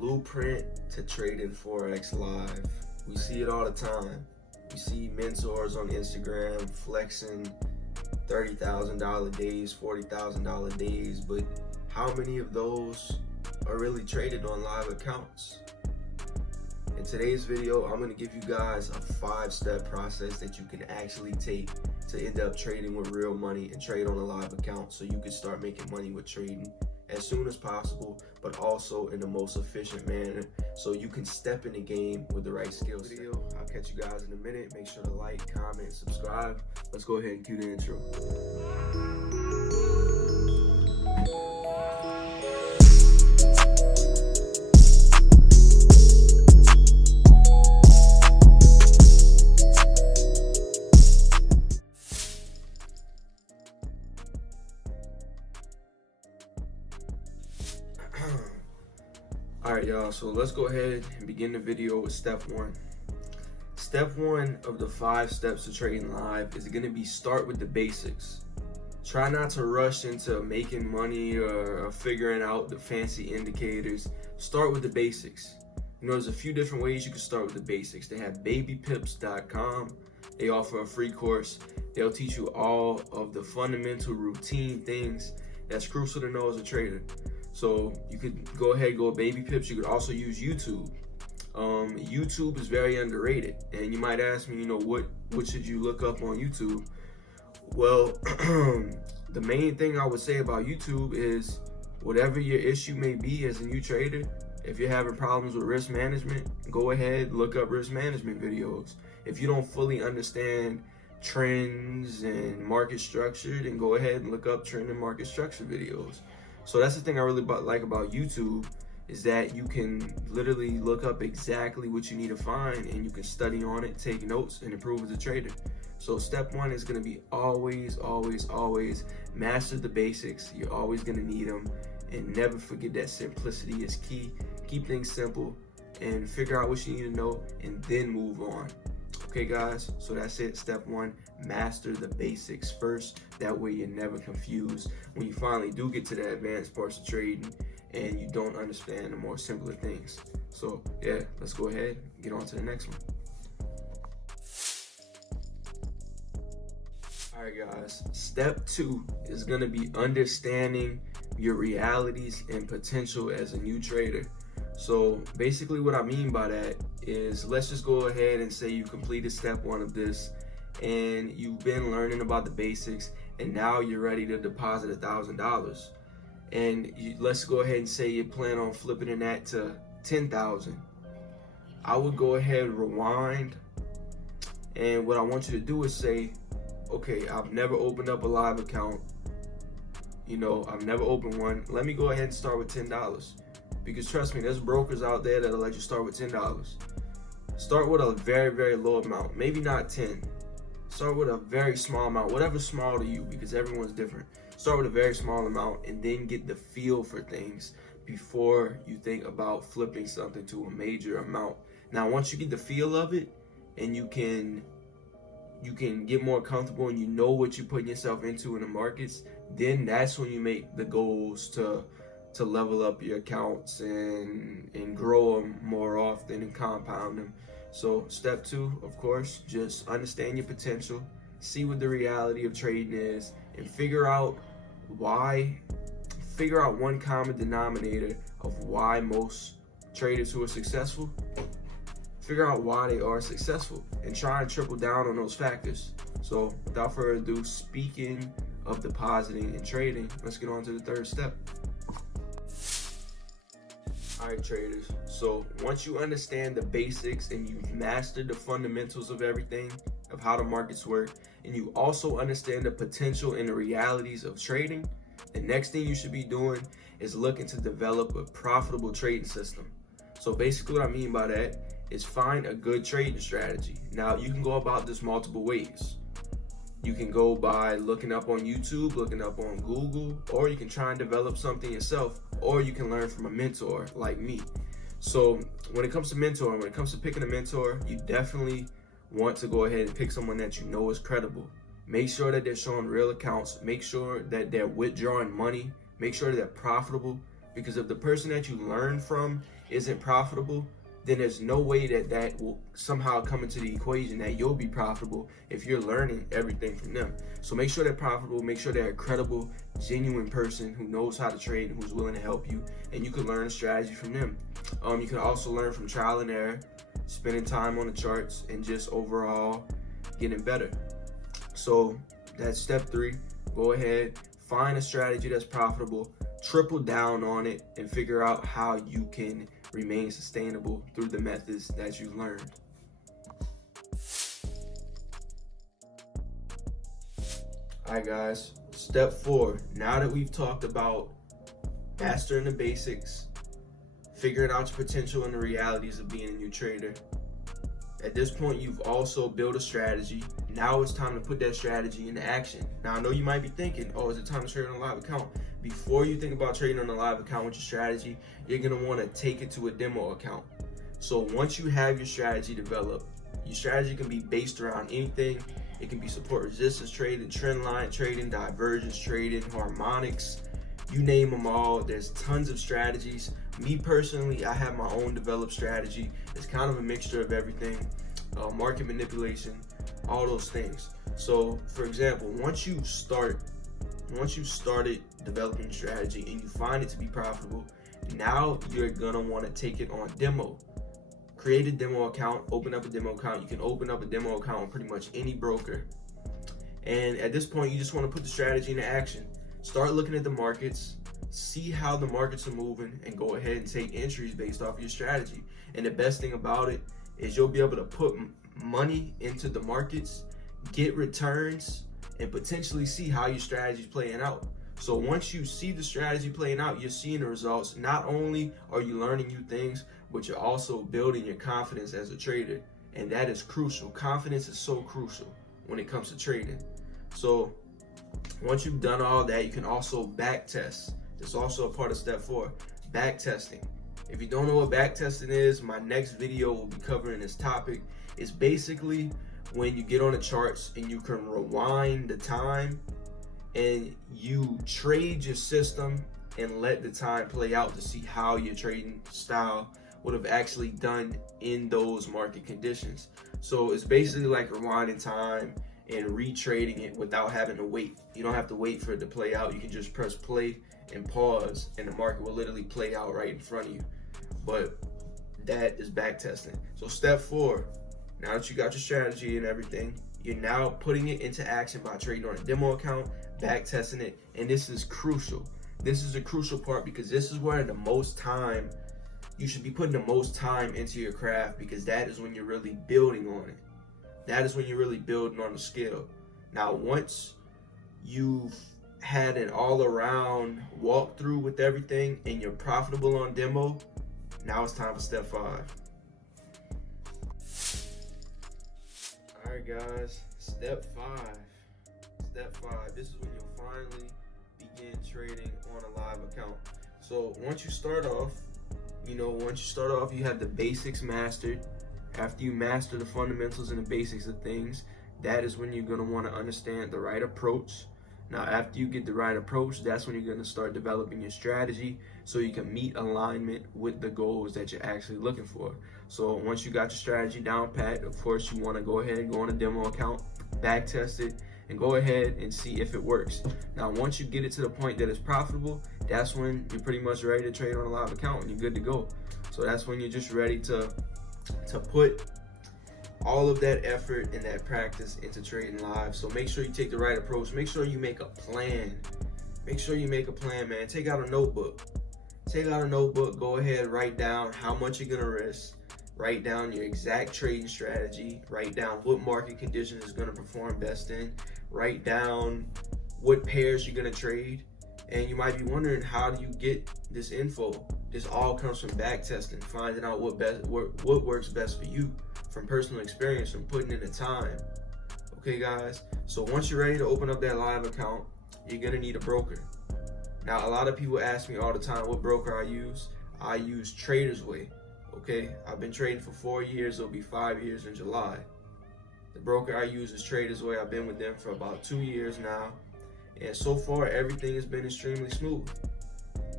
blueprint to trading Forex live. We see it all the time. We see mentors on Instagram flexing $30,000 days, $40,000 days, but how many of those are really traded on live accounts? In today's video, I'm going to give you guys a 5-step process that you can actually take to end up trading with real money and trade on a live account so you can start making money with trading as soon as possible, but also in the most efficient manner so you can step in the game with the right skills. I'll catch you guys in a minute. Make sure to like, comment, subscribe. Let's go ahead and cue the intro. Alright y'all, so let's go ahead and begin the video with step 1. Step 1 of the 5 steps to trading live is going to be start with the basics. Try not to rush into making money or figuring out the fancy indicators. Start with the basics. You know, there's a few different ways you can start with the basics. They have babypips.com. They offer a free course. They'll teach you all of the fundamental routine things that's crucial to know as a trader. So you could go ahead and go with Baby Pips. You could also use YouTube. YouTube is very underrated. And you might ask me, you know, what should you look up on YouTube? Well, the main thing I would say about YouTube is whatever your issue may be as a new trader, if you're having problems with risk management, go ahead, look up risk management videos. If you don't fully understand trends and market structure, then go ahead and look up trend and market structure videos. So that's the thing I really like about YouTube, is that you can literally look up exactly what you need to find and you can study on it, take notes, and improve as a trader. So step 1 is going to be always master the basics. You're always going to need them, and never forget that simplicity is key. Keep things simple and figure out what you need to know and then move on. Okay guys, so that's it. Step 1, master the basics first. That way you're never confused when you finally do get to the advanced parts of trading and you don't understand the more simpler things. So yeah, let's go ahead and get on to the next one. All right guys, step 2 is gonna be understanding your realities and potential as a new trader. So basically what I mean by that is, let's just go ahead and say you completed step 1 of this and you've been learning about the basics and now you're ready to deposit $1,000. And let's go ahead and say you plan on flipping that to 10,000. I would go ahead and rewind, and what I want you to do is say, okay, I've never opened up a live account. You know, I've never opened one. Let me go ahead and start with $10. Because trust me, there's brokers out there that'll let you start with $10. Start with a very low amount, maybe not 10. Start with a very small amount, whatever's small to you, because everyone's different. Start with a very small amount and then get the feel for things before you think about flipping something to a major amount. Now, once you get the feel of it and you can get more comfortable and you know what you're putting yourself into in the markets, then that's when you make the goals to level up your accounts and grow them more often and compound them. So step 2, of course, just understand your potential, see what the reality of trading is, and figure out one common denominator of why most traders who are successful, figure out why they are successful and try and triple down on those factors. So without further ado, speaking of depositing and trading, let's get on to the 3rd step. Alright traders, so once you understand the basics and you've mastered the fundamentals of everything, of how the markets work, and you also understand the potential and the realities of trading, the next thing you should be doing is looking to develop a profitable trading system. So basically what I mean by that is find a good trading strategy. Now you can go about this multiple ways. You can go by looking up on YouTube, looking up on Google, or you can try and develop something yourself, or you can learn from a mentor like me. So when it comes to mentoring, when it comes to picking a mentor, you definitely want to go ahead and pick someone that you know is credible. Make sure that they're showing real accounts. Make sure that they're withdrawing money. Make sure that they're profitable, because if the person that you learn from isn't profitable, then there's no way that will somehow come into the equation that you'll be profitable if you're learning everything from them. So make sure they're profitable, make sure they're a credible, genuine person who knows how to trade and who's willing to help you, and you can learn a strategy from them. You can also learn from trial and error, spending time on the charts, and just overall getting better. So that's step 3. Go ahead, find a strategy that's profitable, triple down on it, and figure out how you can remain sustainable through the methods that you learned. All right, guys, step 4. Now that we've talked about mastering the basics, figuring out your potential and the realities of being a new trader, at this point, you've also built a strategy. Now it's time to put that strategy into action. Now, I know you might be thinking, oh, is it time to trade on a live account? Before you think about trading on a live account with your strategy, you're gonna wanna take it to a demo account. So once you have your strategy developed, your strategy can be based around anything. It can be support resistance trading, trend line trading, divergence trading, harmonics, you name them all. There's tons of strategies. Me personally, I have my own developed strategy. It's kind of a mixture of everything, market manipulation, all those things. So for example, once you started developing a strategy and you find it to be profitable, now you're gonna want to take it on demo. Create a demo account, open up a demo account. You can open up a demo account with pretty much any broker. And at this point, you just want to put the strategy into action. Start looking at the markets, see how the markets are moving, and go ahead and take entries based off your strategy. And the best thing about it is you'll be able to put money into the markets, get returns, and potentially see how your strategy is playing out. So once you see the strategy playing out, you're seeing the results. Not only are you learning new things, but you're also building your confidence as a trader. And that is crucial. Confidence is so crucial when it comes to trading. So once you've done all that, you can also back test. It's also a part of step 4, back testing. If you don't know what back testing is, my next video will be covering this topic. It's basically when you get on the charts and you can rewind the time and you trade your system and let the time play out to see how your trading style would have actually done in those market conditions. So it's basically like rewinding time and retrading it without having to wait. You don't have to wait for it to play out. You can just press play and pause, and the market will literally play out right in front of you. But that is back testing. So step 4, now that you got your strategy and everything, you're now putting it into action by trading on a demo account, back testing it, and this is crucial. This is a crucial part because this is where the most time, you should be putting the most time into your craft, because that is when you're really building on it. That is when you're really building on the skill. Now, once you've had an all-around walkthrough with everything and you're profitable on demo, now it's time for step 5. All right, guys, step 5. Step 5, this is when you'll finally begin trading on a live account. So once you start off, you have the basics mastered. After you master the fundamentals and the basics of things, that is when you're going to want to understand the right approach. Now, after you get the right approach, that's when you're going to start developing your strategy so you can meet alignment with the goals that you're actually looking for. So once you got your strategy down pat, of course, you want to go ahead and go on a demo account, back test it, and go ahead and see if it works. Now, once you get it to the point that it's profitable, that's when you're pretty much ready to trade on a live account and you're good to go. So that's when you're just ready to put all of that effort and that practice into trading live. So make sure you take the right approach. Make sure you make a plan. Make sure you make a plan, man. Take out a notebook. Go ahead, write down how much you're gonna risk. Write down your exact trading strategy. Write down what market conditions is gonna perform best in. Write down what pairs you're gonna trade. And you might be wondering, how do you get this info? This all comes from back testing, finding out what works best for you, from personal experience, from putting in the time. Okay, guys, so once you're ready to open up that live account, you're gonna need a broker. Now, a lot of people ask me all the time what broker I use. I use Trader's Way. Okay, I've been trading for 4 years. It'll be 5 years in July. The broker I use is Trader's Way. I've been with them for about 2 years now, and so far everything has been extremely smooth.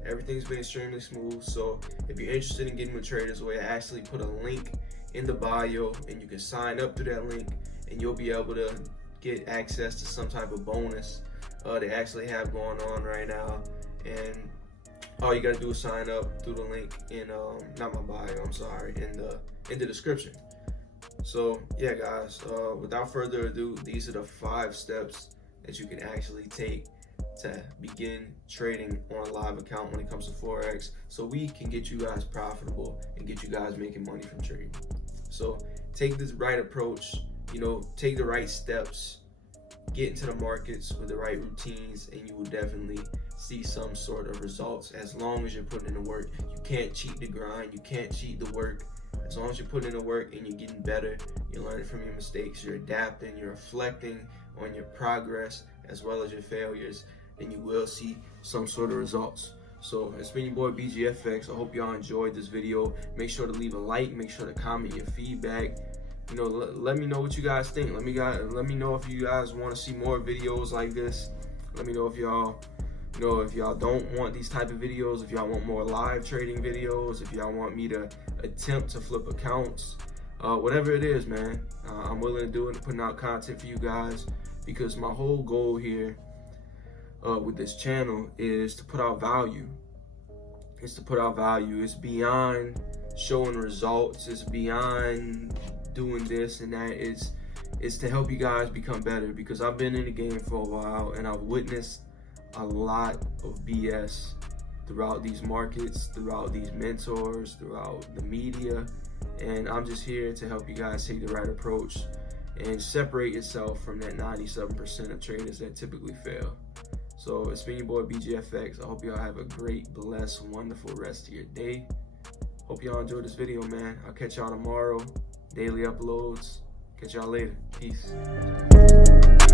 Everything's been extremely smooth. So if you're interested in getting with Traders Way, I actually put a link in the bio, and you can sign up through that link, and you'll be able to get access to some type of bonus they actually have going on right now. And all you gotta do is sign up through the link in not my bio, I'm sorry, in the description. So yeah, guys, without further ado, these are the 5 steps that you can actually take to begin trading on a live account when it comes to Forex, so we can get you guys profitable and get you guys making money from trading. So take this right approach, take the right steps, get into the markets with the right routines, and you will definitely see some sort of results as long as you're putting in the work. You can't cheat the grind, you can't cheat the work. As long as you're putting in the work and you're getting better, you're learning from your mistakes, you're adapting, you're reflecting on your progress as well as your failures, then you will see some sort of results. So it's been your boy BGFX. I hope y'all enjoyed this video. Make sure to leave a like, make sure to comment your feedback. Let me know what you guys think. Let me know if you guys want to see more videos like this. Let me know if y'all don't want these type of videos, if y'all want more live trading videos, if y'all want me to attempt to flip accounts, whatever it is, man. I'm willing to do it and putting out content for you guys, because my whole goal here with this channel is to put out value. It's beyond showing results. It's beyond doing this and that. It's to help you guys become better, because I've been in the game for a while and I've witnessed a lot of BS throughout these markets, throughout these mentors, throughout the media, and I'm just here to help you guys take the right approach and separate yourself from that 97% of traders that typically fail. So it's been your boy BGFX. I hope y'all have a great, blessed, wonderful rest of your day. Hope y'all enjoyed this video, man. I'll catch y'all tomorrow. Daily uploads. Catch y'all later. Peace.